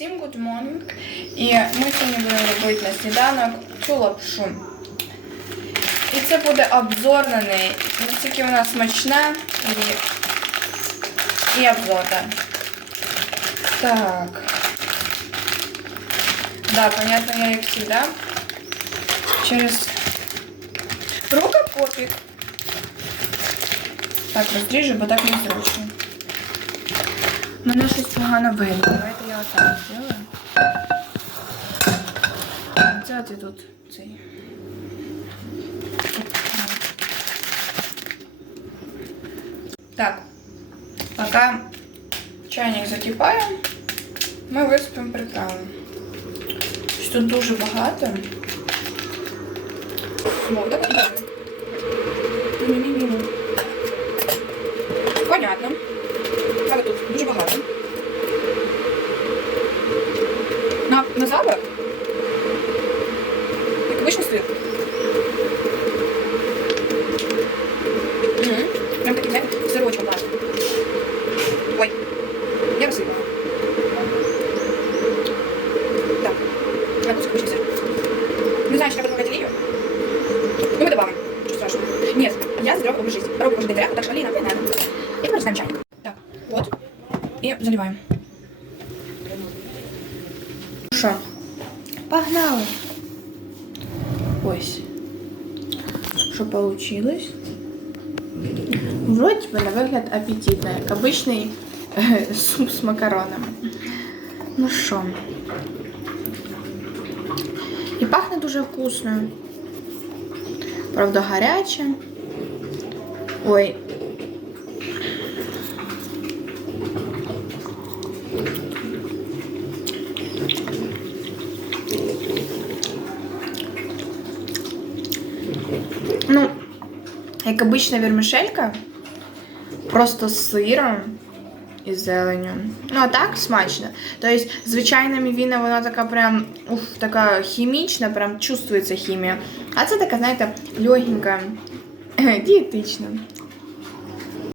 Всім good morning. І ми сьогодні будемо робити на сніданок цю лапшу. І це буде обзор на неї. Наскільки вона смачна і, і обзор, так. Да, понятно, я як всегда. Через рукопопик. Так, розріжу, бо так незручно. Мене щось погано видно. Давайте я отак зроблю. Це ти тут цей. Так. Пока чайник закипає, ми висипемо приправу. Щось Тут дуже багато. Ну, давай, давай. Ні-ні-ні. Запах. Як обичний сир. Мгм. Прям такий, знаєте, сирочком класно. Ой, я розсипала. Так. На кусок обычный сыр. Не знаю, что я буду олію. Ну, мы добавим. Ничего страшного. Нет, я здоровый образ жизни. Робим каждый день, так что олейна, наверное. И просто ставим чайник. Так, вот. И заливаем. Що? Погнали. Ось. Що получилось? Вроде бы на выгляд аппетитно, как обычный э, суп с макаронами. Ну що? І пахне дуже вкусно. Правда, гаряче. Ой. Ну, як обична вермишелька, просто з сиром і зеленю. Ну, а так смачно. Тобто, звичайна мівіна, вона така прям уф, така хімічна, прям чувствується хімія. А це така, знаєте, легенька, дієтична.